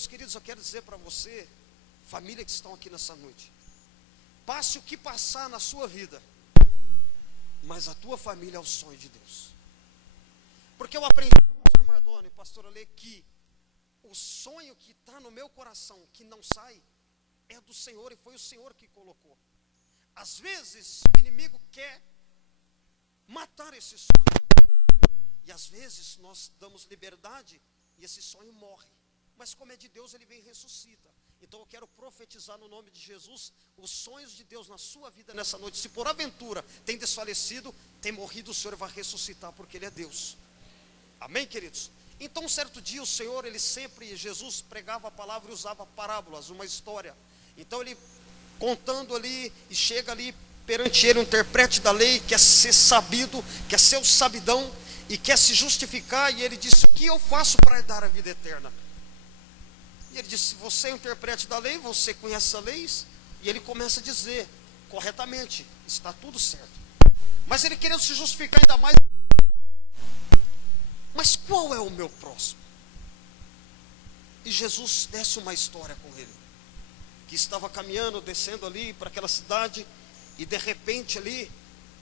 meus queridos, eu quero dizer para você, família que estão aqui nessa noite, passe o que passar na sua vida, mas a tua família é o sonho de Deus. Porque eu aprendi com o pastor Mardoni e pastor Ale que o sonho que está no meu coração, que não sai, é do Senhor, e foi o Senhor que colocou. Às vezes o inimigo quer matar esse sonho, e às vezes nós damos liberdade e esse sonho morre, mas como é de Deus, ele vem e ressuscita. Então eu quero profetizar no nome de Jesus os sonhos de Deus na sua vida nessa noite. Se por aventura tem desfalecido, tem morrido, o Senhor vai ressuscitar, porque Ele é Deus. Amém, queridos? Então um certo dia o Senhor, Jesus pregava a palavra e usava parábolas, uma história. Então ele contando ali, e chega ali perante ele um interprete da lei, quer ser sabido, quer ser o sabidão, e quer se justificar, e ele disse: o que eu faço para herdar a vida eterna? E ele disse: você é o interprete da lei, você conhece as leis. E ele começa a dizer corretamente, está tudo certo. Mas ele querendo se justificar ainda mais: mas qual é o meu próximo? E Jesus desce uma história com ele, que estava caminhando, descendo ali para aquela cidade, e de repente ali,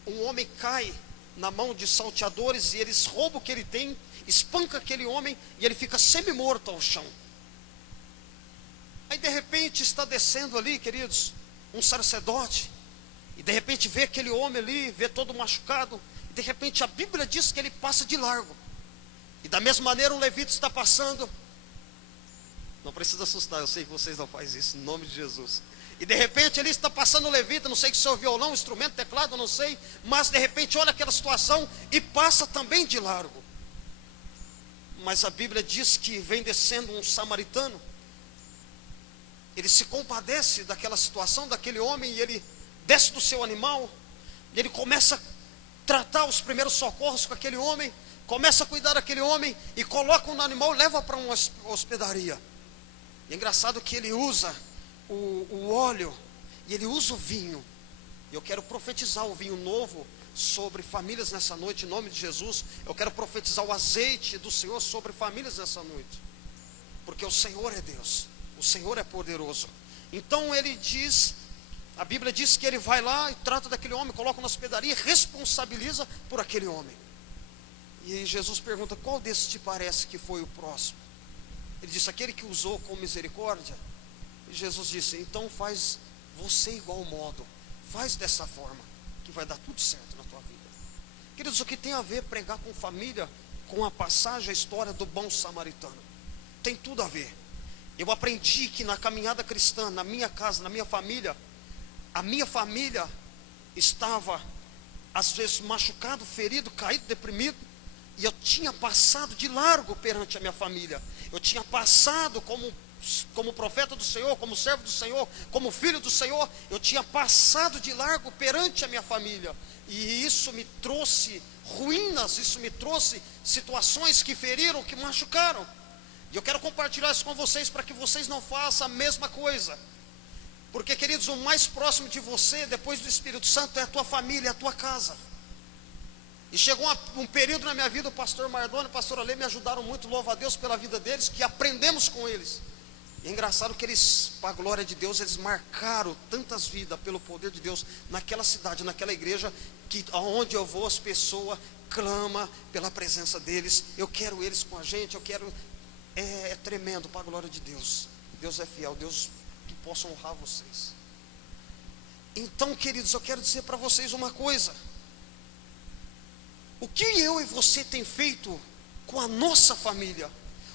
um homem cai na mão de salteadores, e eles roubam o que ele tem, espanca aquele homem, e ele fica semi-morto ao chão. Aí de repente está descendo ali, queridos, um sacerdote, e de repente vê aquele homem ali, vê todo machucado, e de repente a Bíblia diz que ele passa de largo. E da mesma maneira um levita está passando. Não precisa assustar, eu sei que vocês não fazem isso, em nome de Jesus. E de repente ele está passando o levita, não sei se é o violão, instrumento, teclado, não sei, mas de repente olha aquela situação e passa também de largo. Mas a Bíblia diz que vem descendo um samaritano. Ele se compadece daquela situação, daquele homem, e ele desce do seu animal, e ele começa a tratar os primeiros socorros com aquele homem, começa a cuidar daquele homem, e coloca no animal e leva para uma hospedaria. E é engraçado que ele usa o óleo, e ele usa o vinho. E eu quero profetizar o vinho novo sobre famílias nessa noite, em nome de Jesus. Eu quero profetizar o azeite do Senhor sobre famílias nessa noite, porque o Senhor é Deus. O Senhor é poderoso. Então ele diz, a Bíblia diz que ele vai lá e trata daquele homem, coloca na hospedaria, responsabiliza por aquele homem. E Jesus pergunta: qual desses te parece que foi o próximo? Ele disse: aquele que usou com misericórdia. E Jesus disse: então faz você igual modo, faz dessa forma, que vai dar tudo certo na tua vida. Queridos, o que tem a ver pregar com família, com a passagem, a história do bom samaritano? Tem tudo a ver. Eu aprendi que na caminhada cristã, na minha casa, na minha família, a minha família estava às vezes machucado, ferido, caído, deprimido, e eu tinha passado de largo perante a minha família. Eu tinha passado como profeta do Senhor, como servo do Senhor, como filho do Senhor, eu tinha passado de largo perante a minha família, e isso me trouxe ruínas, isso me trouxe situações que feriram, que machucaram. E eu quero compartilhar isso com vocês, para que vocês não façam a mesma coisa. Porque, queridos, o mais próximo de você, depois do Espírito Santo, é a tua família, é a tua casa. E chegou um período na minha vida, o pastor Mardoni e o pastor Ale me ajudaram muito, louvo a Deus pela vida deles, que aprendemos com eles. E é engraçado que eles, para a glória de Deus, eles marcaram tantas vidas pelo poder de Deus, naquela cidade, naquela igreja, que aonde eu vou as pessoas clamam pela presença deles. Eu quero eles com a gente, eu quero... É tremendo, para a glória de Deus. Deus é fiel, Deus que possa honrar vocês. Então, queridos, eu quero dizer para vocês uma coisa: o que eu e você tem feito com a nossa família,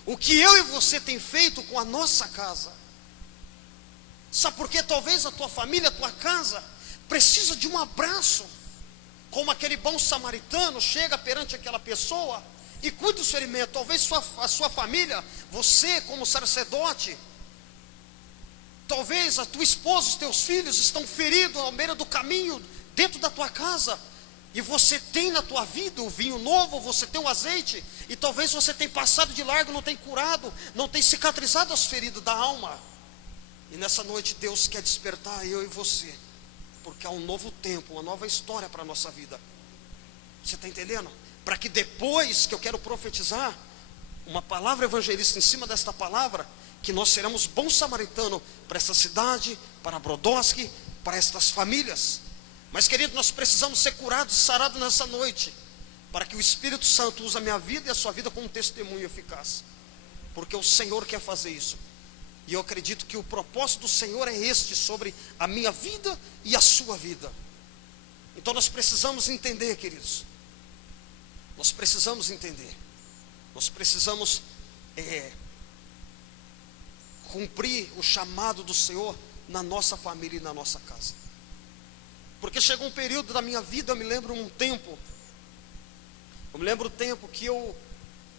o que eu e você tem feito com a nossa casa. Sabe por quê? Talvez a tua família, a tua casa precisa de um abraço, como aquele bom samaritano chega perante aquela pessoa e cuida do seu alimento. Talvez a sua família, você como sacerdote, talvez a tua esposa, os teus filhos estão feridos à beira do caminho, dentro da tua casa, e você tem na tua vida o vinho novo, você tem o azeite, e talvez você tenha passado de largo, não tem curado, não tem cicatrizado as feridas da alma. E nessa noite Deus quer despertar eu e você, porque há um novo tempo, uma nova história para a nossa vida. Você está entendendo? Para que depois que eu quero profetizar uma palavra evangelista em cima desta palavra, que nós seremos bons samaritanos para essa cidade, para Brodowski, para estas famílias. Mas, querido, nós precisamos ser curados e sarados nessa noite, para que o Espírito Santo use a minha vida e a sua vida como testemunho eficaz, porque o Senhor quer fazer isso. E eu acredito que o propósito do Senhor é este, sobre a minha vida e a sua vida. Então nós precisamos entender, queridos. Nós precisamos entender. Nós precisamos cumprir o chamado do Senhor na nossa família e na nossa casa. Porque chegou um período da minha vida, eu me lembro o tempo que o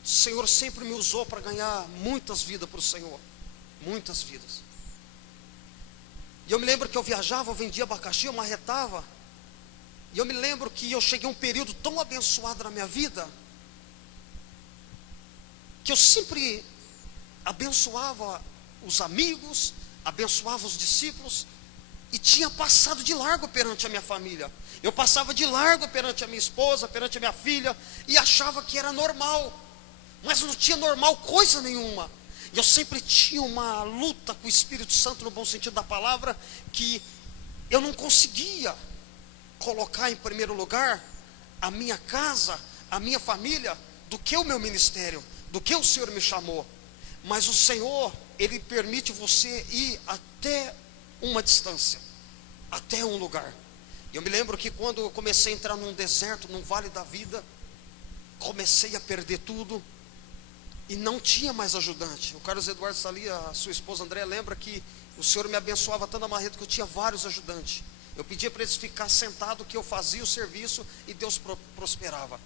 Senhor sempre me usou para ganhar muitas vidas para o Senhor. Muitas vidas. E eu me lembro que eu viajava, eu vendia abacaxi, eu marretava. E eu me lembro que eu cheguei a um período tão abençoado na minha vida, que eu sempre abençoava os amigos, abençoava os discípulos, e tinha passado de largo perante a minha família. Eu passava de largo perante a minha esposa, perante a minha filha, e achava que era normal, mas não tinha normal coisa nenhuma. E eu sempre tinha uma luta com o Espírito Santo, no bom sentido da palavra, que eu não conseguia colocar em primeiro lugar a minha casa, a minha família, do que o meu ministério, do que o Senhor me chamou. Mas o Senhor, Ele permite você ir até uma distância, até um lugar. Eu me lembro que quando eu comecei a entrar num deserto, num vale da vida, comecei a perder tudo, e não tinha mais ajudante. O Carlos Eduardo está ali, a sua esposa André, lembra que o Senhor me abençoava tanto a marreta que eu tinha vários ajudantes. Eu pedia para eles ficar sentados, que eu fazia o serviço e Deus prosperava.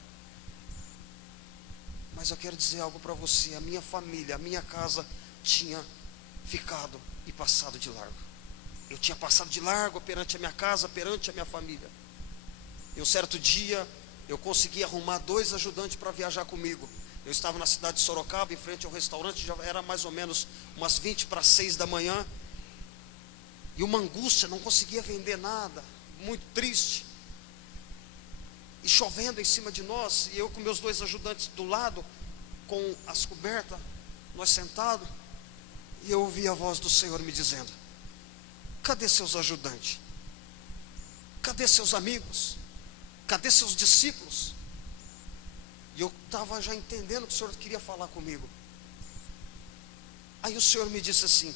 Mas eu quero dizer algo para você: a minha família, a minha casa tinha ficado e passado de largo. Eu tinha passado de largo perante a minha casa, perante a minha família. E um certo dia eu consegui arrumar 2 ajudantes para viajar comigo. Eu estava na cidade de Sorocaba, em frente ao restaurante, já era mais ou menos umas 20 para 6 da manhã. E uma angústia, não conseguia vender nada, muito triste. E chovendo em cima de nós, e eu com meus 2 ajudantes do lado, com as cobertas, nós sentados. E eu ouvi a voz do Senhor me dizendo: cadê seus ajudantes? Cadê seus amigos? Cadê seus discípulos? E eu estava já entendendo que o Senhor queria falar comigo. Aí o Senhor me disse assim: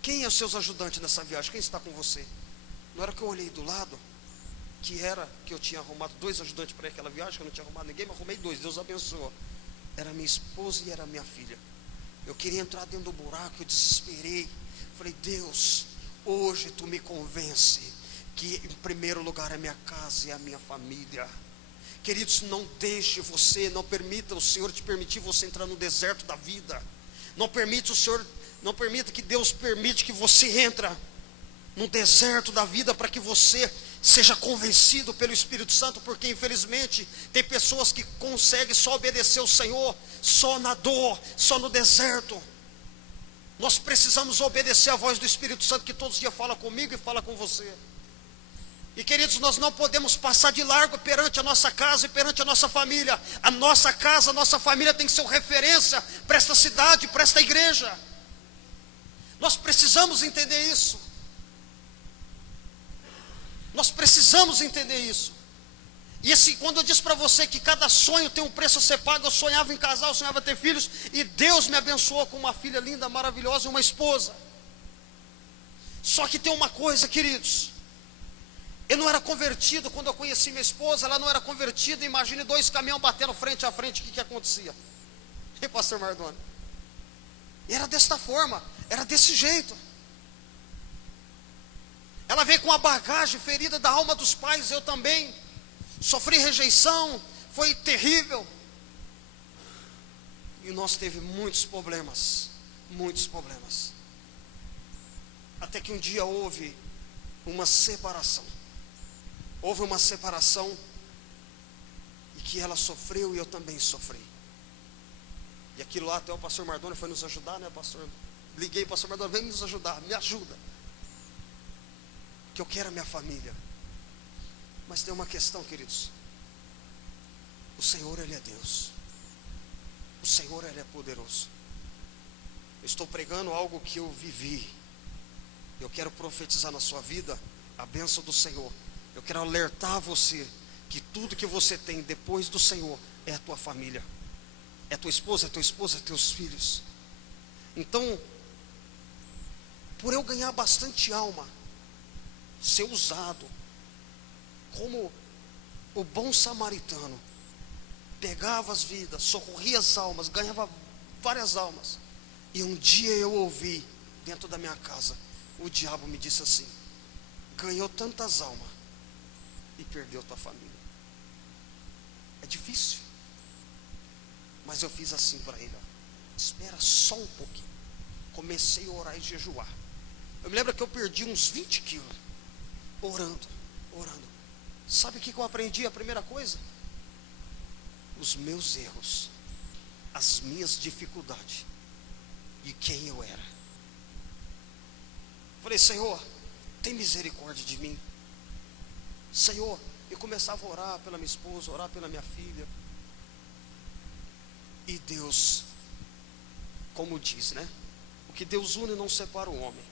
quem é os seus ajudantes nessa viagem? Quem está com você? Na hora que eu olhei do lado, que eu tinha arrumado 2 ajudantes para aquela viagem, que eu não tinha arrumado ninguém, mas arrumei 2, Deus abençoou. Era minha esposa e era minha filha. Eu queria entrar dentro do buraco, eu desesperei. Falei: Deus, hoje tu me convence que em primeiro lugar é minha casa e a minha família. Queridos, não deixe você, não permita o Senhor te permitir você entrar no deserto da vida. Não permita que Deus permite que você entre no deserto da vida, para que você seja convencido pelo Espírito Santo, porque infelizmente tem pessoas que conseguem só obedecer o Senhor, só na dor, só no deserto. Nós precisamos obedecer a voz do Espírito Santo, que todos os dias fala comigo e fala com você. E queridos, nós não podemos passar de largo perante a nossa casa e perante a nossa família. A nossa casa, a nossa família tem que ser uma referência para esta cidade, para esta igreja. Nós precisamos entender isso. Nós precisamos entender isso. E quando eu disse para você que cada sonho tem um preço a ser pago, eu sonhava em casar, eu sonhava em ter filhos, e Deus me abençoou com uma filha linda, maravilhosa, e uma esposa. Só que tem uma coisa, queridos: eu não era convertido quando eu conheci minha esposa, ela não era convertida. Imagine 2 caminhões batendo frente a frente, o que acontecia? E pastor Mardoni? Era desta forma, era desse jeito. Ela veio com uma bagagem ferida da alma dos pais, eu também. Sofri rejeição, foi terrível. E nós teve muitos problemas. Até que um dia houve uma separação. E que ela sofreu e eu também sofri. E aquilo lá, até o pastor Mardoni foi nos ajudar, né, pastor? Liguei, pastor Mardoni, vem nos ajudar, me ajuda. Que eu quero a minha família. Mas tem uma questão, queridos: o Senhor, Ele é Deus. O Senhor, Ele é poderoso. Eu estou pregando algo que eu vivi. Eu quero profetizar na sua vida a bênção do Senhor. Eu quero alertar você que tudo que você tem depois do Senhor é a tua família, é tua esposa, é teus filhos. Então, por eu ganhar bastante alma, ser usado como o bom samaritano, pegava as vidas, socorria as almas, ganhava várias almas. E um dia eu ouvi dentro da minha casa, o diabo me disse assim: ganhou tantas almas e perdeu tua família. É difícil, mas eu fiz assim para ele: espera só um pouquinho. Comecei a orar e jejuar. Eu me lembro que eu perdi uns 20 quilos orando. Sabe o que eu aprendi? A primeira coisa: os meus erros, as minhas dificuldades e quem eu era. Falei: Senhor, tem misericórdia de mim, Senhor. E começava a orar pela minha esposa, orar pela minha filha. E Deus, como diz, né? O que Deus une não separa o homem.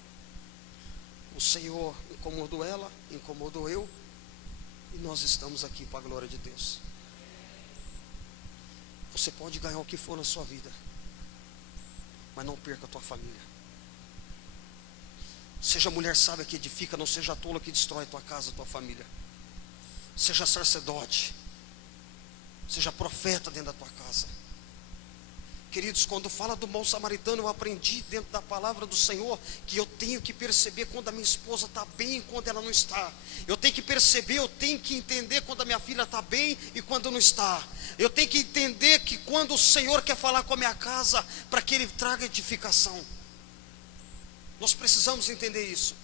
O Senhor incomodou ela, incomodou eu, e nós estamos aqui para a glória de Deus. Você pode ganhar o que for na sua vida, mas não perca a tua família. Seja mulher sábia que edifica, não seja tola que destrói a tua casa, a tua família. Seja sacerdote, seja profeta dentro da tua casa. Queridos, quando fala do bom samaritano, eu aprendi dentro da palavra do Senhor que eu tenho que perceber quando a minha esposa está bem e quando ela não está. Eu tenho que perceber, eu tenho que entender quando a minha filha está bem e quando não está. Eu tenho que entender que quando o Senhor quer falar com a minha casa, para que Ele traga edificação. Nós precisamos entender isso.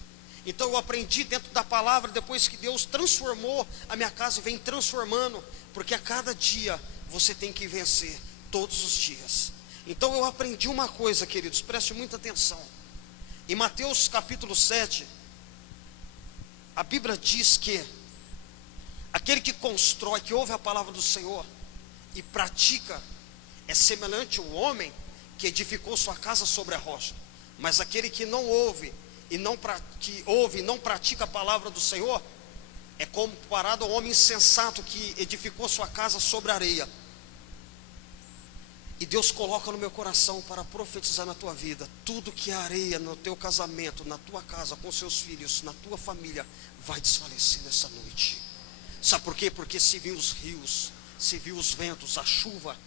Então eu aprendi dentro da palavra, depois que Deus transformou a minha casa e vem transformando, porque a cada dia você tem que vencer, todos os dias. Então eu aprendi uma coisa, queridos, preste muita atenção. Em Mateus capítulo 7, a Bíblia diz que aquele que constrói, que ouve a palavra do Senhor e pratica, é semelhante ao homem que edificou sua casa sobre a rocha. Mas aquele que não ouve e não pratica a palavra do Senhor é comparado ao homem insensato que edificou sua casa sobre a areia. E Deus coloca no meu coração para profetizar na tua vida: tudo que é areia no teu casamento, na tua casa, com seus filhos, na tua família, vai desfalecer nessa noite. Sabe por quê? Porque se vir os rios, se vir os ventos, a chuva,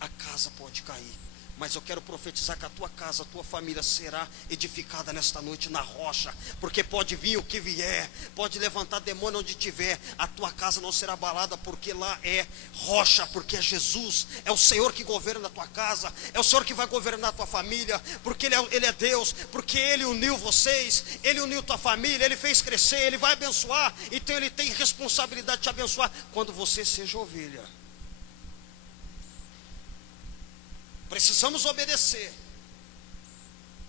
a casa pode cair. Mas eu quero profetizar que a tua casa, a tua família será edificada nesta noite na rocha. Porque pode vir o que vier, pode levantar demônio onde tiver, a tua casa não será abalada, porque lá é rocha, porque é Jesus, é o Senhor que governa a tua casa, é o Senhor que vai governar a tua família, porque Ele é Deus, porque Ele uniu vocês, Ele uniu tua família, Ele fez crescer, Ele vai abençoar. Então Ele tem responsabilidade de te abençoar quando você seja ovelha. Precisamos obedecer.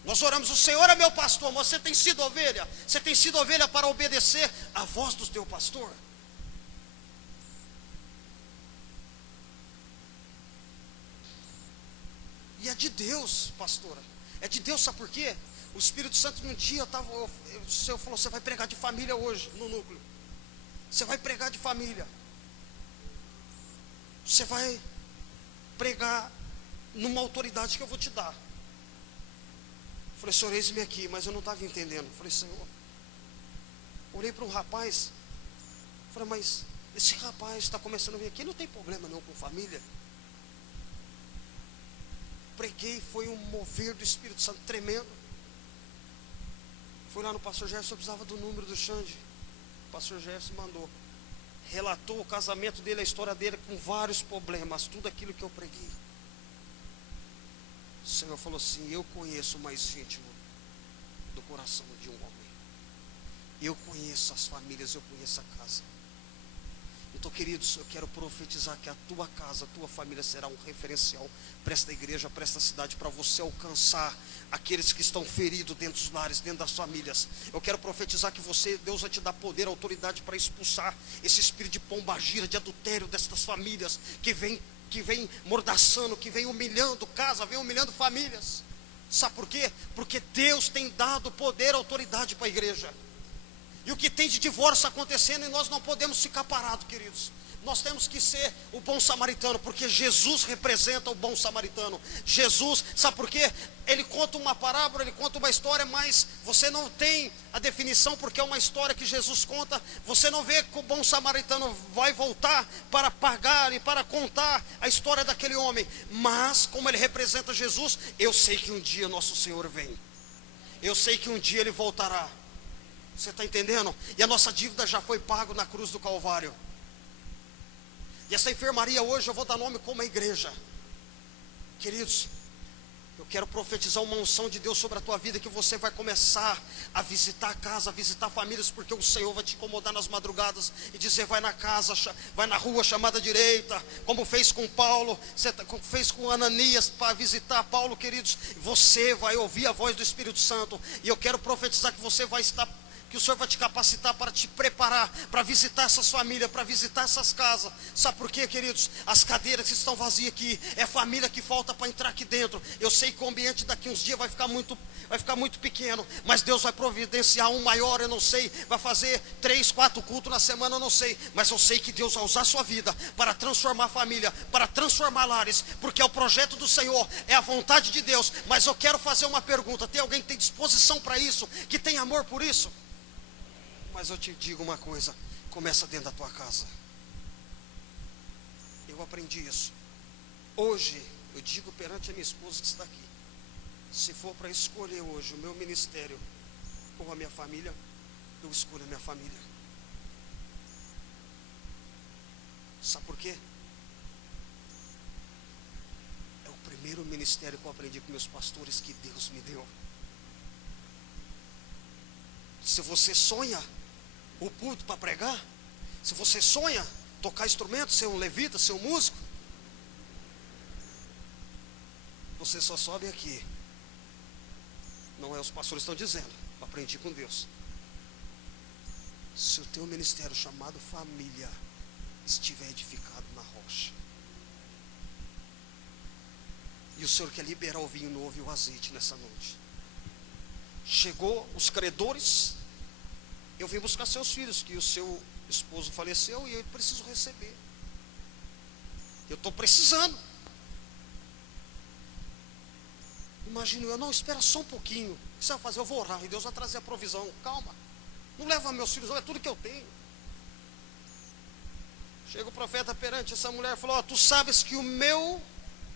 Nós oramos: o Senhor é meu pastor. Mas você tem sido ovelha? Você tem sido ovelha para obedecer a voz do teu pastor? E é de Deus, pastora. É de Deus, sabe por quê? O Espírito Santo, um dia o Senhor falou: você vai pregar de família hoje no núcleo. Você vai pregar de família. Você vai pregar numa autoridade que eu vou te dar. Eu falei: Senhor, eis-me aqui. Mas eu não estava entendendo. Eu falei: Senhor, olhei para um rapaz, falei: mas esse rapaz está começando a vir aqui, não tem problema não com família. Preguei, foi um mover do Espírito Santo tremendo. Fui lá no pastor Gerson, eu precisava do número do Xande. O pastor Gerson mandou. Relatou o casamento dele, a história dele, com vários problemas, tudo aquilo que eu preguei. O Senhor falou assim: eu conheço o mais íntimo do coração de um homem. Eu conheço as famílias, eu conheço a casa. Então, queridos, eu quero profetizar que a tua casa, a tua família será um referencial para esta igreja, para esta cidade, para você alcançar aqueles que estão feridos dentro dos lares, dentro das famílias. Eu quero profetizar que Deus vai te dar poder, autoridade para expulsar esse espírito de pombagira, de adultério destas famílias que vem mordaçando, que vem humilhando casa, vem humilhando famílias. Sabe por quê? Porque Deus tem dado poder, autoridade para a igreja. E o que tem de divórcio acontecendo, e nós não podemos ficar parados, queridos. Nós temos que ser o bom samaritano, porque Jesus representa o bom samaritano. Jesus, sabe por quê? Ele conta uma parábola, ele conta uma história, mas você não tem a definição, porque é uma história que Jesus conta. Você não vê que o bom samaritano vai voltar para pagar e para contar a história daquele homem. Mas, como ele representa Jesus, eu sei que um dia nosso Senhor vem. Eu sei que um dia ele voltará. Você está entendendo? E a nossa dívida já foi paga na cruz do Calvário. E essa enfermaria hoje eu vou dar nome como a igreja. Queridos, eu quero profetizar uma unção de Deus sobre a tua vida, que você vai começar a visitar a casa, a visitar famílias, porque o Senhor vai te incomodar nas madrugadas e dizer: vai na casa, vai na rua chamada direita, como fez com Paulo, fez com Ananias para visitar Paulo, queridos. Você vai ouvir a voz do Espírito Santo, e eu quero profetizar que você vai estar, que o Senhor vai te capacitar para te preparar, para visitar essas famílias, para visitar essas casas. Sabe por quê, queridos? As cadeiras que estão vazias aqui, é família que falta para entrar aqui dentro. Eu sei que o ambiente daqui uns dias vai ficar muito pequeno, mas Deus vai providenciar um maior, eu não sei, vai fazer 3, 4 cultos na semana, eu não sei, mas eu sei que Deus vai usar a sua vida para transformar a família, para transformar lares, porque é o projeto do Senhor, é a vontade de Deus. Mas eu quero fazer uma pergunta: tem alguém que tem disposição para isso, que tem amor por isso? Mas eu te digo uma coisa: começa dentro da tua casa. Eu aprendi isso. Hoje, eu digo perante a minha esposa que está aqui: se for para escolher hoje o meu ministério ou a minha família, eu escolho a minha família. Sabe por quê? É o primeiro ministério que eu aprendi com meus pastores, que Deus me deu. Se você sonha o púlpito para pregar, se você sonha tocar instrumento, ser um levita, ser um músico, você só sobe aqui. Não é os pastores estão dizendo, eu aprendi com Deus. Se o teu ministério chamado família estiver edificado na rocha, e o Senhor quer liberar o vinho novo e o azeite nessa noite. Chegou os credores. Eu vim buscar seus filhos, que o seu esposo faleceu, e eu preciso receber. Eu estou precisando. Imagino eu: não, espera só um pouquinho. O que você vai fazer? Eu vou orar e Deus vai trazer a provisão. Calma, não leva meus filhos, não, é tudo que eu tenho. Chega o profeta perante essa mulher e falou: tu sabes que o meu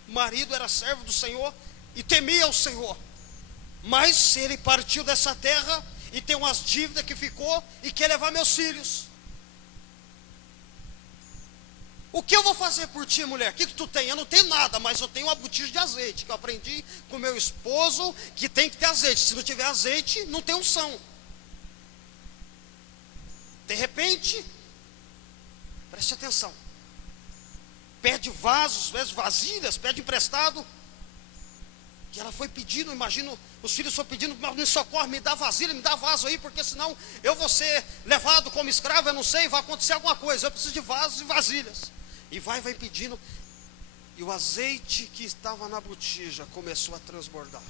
marido era servo do Senhor e temia o Senhor, mas ele partiu dessa terra e tem umas dívidas que ficou e quer levar meus filhos. O que eu vou fazer por ti, mulher? O que tu tem? Eu não tenho nada, mas eu tenho uma botija de azeite, que eu aprendi com meu esposo, que tem que ter azeite. Se não tiver azeite, não tem unção. De repente, preste atenção, pede vasos, vasilhas, pede emprestado. E ela foi pedindo, imagino, os filhos foram pedindo: me socorre, me dá vasilha, me dá vaso aí, porque senão eu vou ser levado como escravo, eu não sei, vai acontecer alguma coisa, eu preciso de vasos e vasilhas. E vai pedindo, e o azeite que estava na botija começou a transbordar.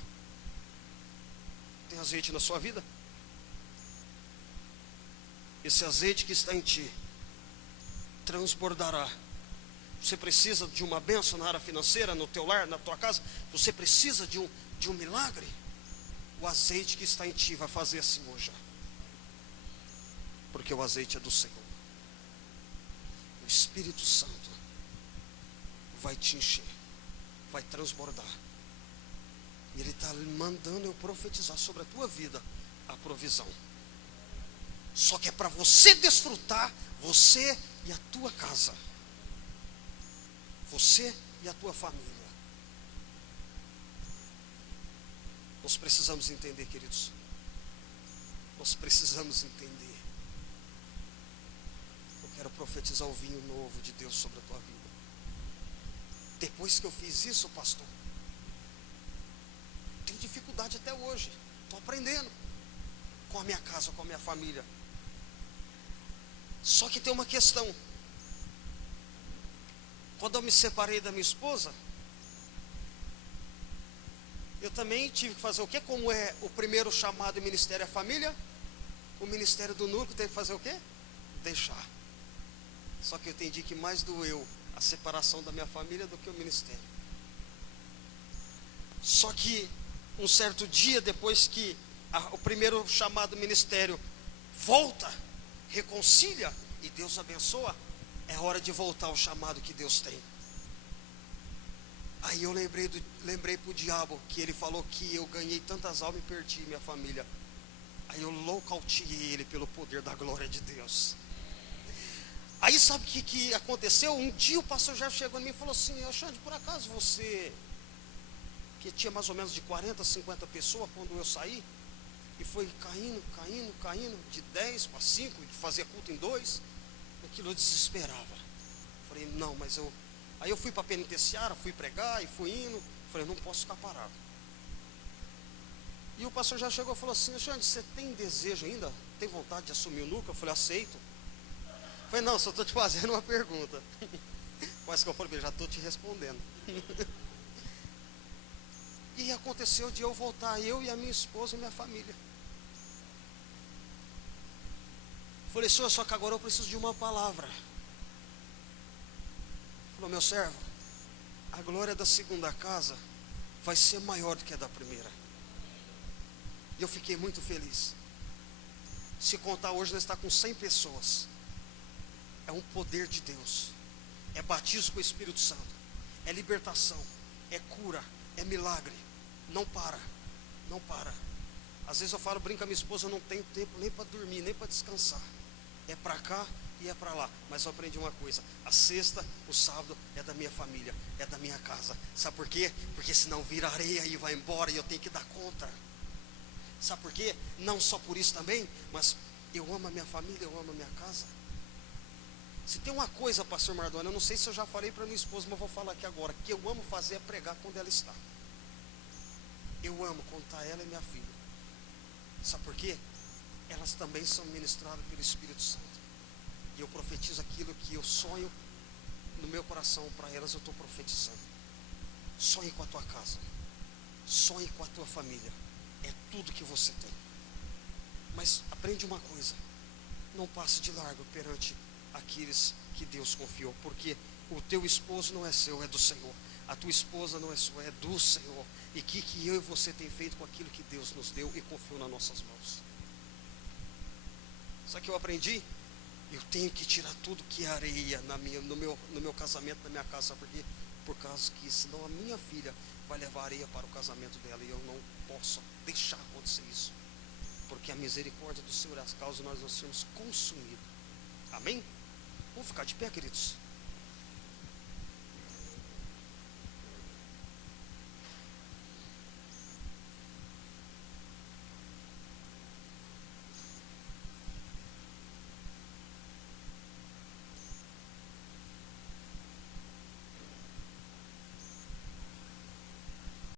Tem azeite na sua vida? Esse azeite que está em ti transbordará. Você precisa de uma bênção na área financeira, no teu lar, na tua casa? Você precisa de um milagre? O azeite que está em ti vai fazer assim hoje. Porque o azeite é do Senhor. O Espírito Santo vai te encher, vai transbordar. E Ele está mandando eu profetizar sobre a tua vida a provisão. Só que é para você desfrutar, você e a tua casa. Você e a tua família. Nós precisamos entender, queridos. Nós precisamos entender. Eu quero profetizar o vinho novo de Deus sobre a tua vida. Depois que eu fiz isso, pastor, tenho dificuldade até hoje. Estou aprendendo com a minha casa, com a minha família. Só que tem uma questão. Quando eu me separei da minha esposa, eu também tive que fazer o quê? Como é o primeiro chamado e ministério é a família, o ministério do núcleo teve que fazer o quê? Deixar. Só que eu entendi que mais doeu a separação da minha família do que o ministério. Só que um certo dia, depois que o primeiro chamado ministério volta, reconcilia e Deus abençoa, é hora de voltar ao chamado que Deus tem. Aí eu lembrei para o diabo que ele falou que eu ganhei tantas almas e perdi minha família. Aí eu nocauteei ele pelo poder da glória de Deus. Aí sabe o que aconteceu? Um dia o pastor Jeff chegou em mim e falou assim: Alexandre, por acaso você, que tinha mais ou menos de 40, 50 pessoas quando eu saí, e foi caindo, de 10 para 5, de fazer culto em 2, aquilo eu desesperava. Falei, não, mas eu... Aí eu fui para a penitenciária, fui pregar e fui indo, falei, não posso ficar parado. E o pastor já chegou e falou assim: Alexandre, você tem desejo ainda? Tem vontade de assumir o núcleo? Eu falei, aceito. Eu falei, não, só estou te fazendo uma pergunta. Quase que eu falei, já estou te respondendo. E aconteceu de eu voltar, eu e a minha esposa e minha família. Falei, senhor, só que agora eu preciso de uma palavra. Falou, meu servo, a glória da segunda casa vai ser maior do que a da primeira. E eu fiquei muito feliz. Se contar hoje, nós estamos com 100 pessoas. É um poder de Deus. É batismo com o Espírito Santo. É libertação. É cura. É milagre. Não para. Não para. Às vezes eu falo, brinco com a minha esposa, eu não tenho tempo nem para dormir, nem para descansar. É para cá e é para lá. Mas eu aprendi uma coisa: a sexta, o sábado é da minha família, é da minha casa. Sabe por quê? Porque senão vira areia e vai embora e eu tenho que dar conta. Sabe por quê? Não só por isso também, mas eu amo a minha família, eu amo a minha casa. Se tem uma coisa, pastor Mardoni, eu não sei se eu já falei para minha esposa, mas vou falar aqui agora, que eu amo fazer é pregar quando ela está. Eu amo contar ela e minha filha. Sabe por quê? Elas também são ministradas pelo Espírito Santo. E eu profetizo aquilo que eu sonho no meu coração para elas, eu estou profetizando. Sonhe com a tua casa. Sonhe com a tua família. É tudo que você tem. Mas aprende uma coisa: não passe de largo perante aqueles que Deus confiou, porque o teu esposo não é seu, é do Senhor. A tua esposa não é sua, é do Senhor. E que eu e você tem feito com aquilo que Deus nos deu e confiou nas nossas mãos? Sabe o que eu aprendi? Eu tenho que tirar tudo que é areia no meu casamento, na minha casa. Sabe por quê? Por causa que senão a minha filha vai levar areia para o casamento dela, e eu não posso deixar acontecer isso, porque a misericórdia do Senhor é as causas nós não sermos consumidos. Amém? Vamos ficar de pé, queridos.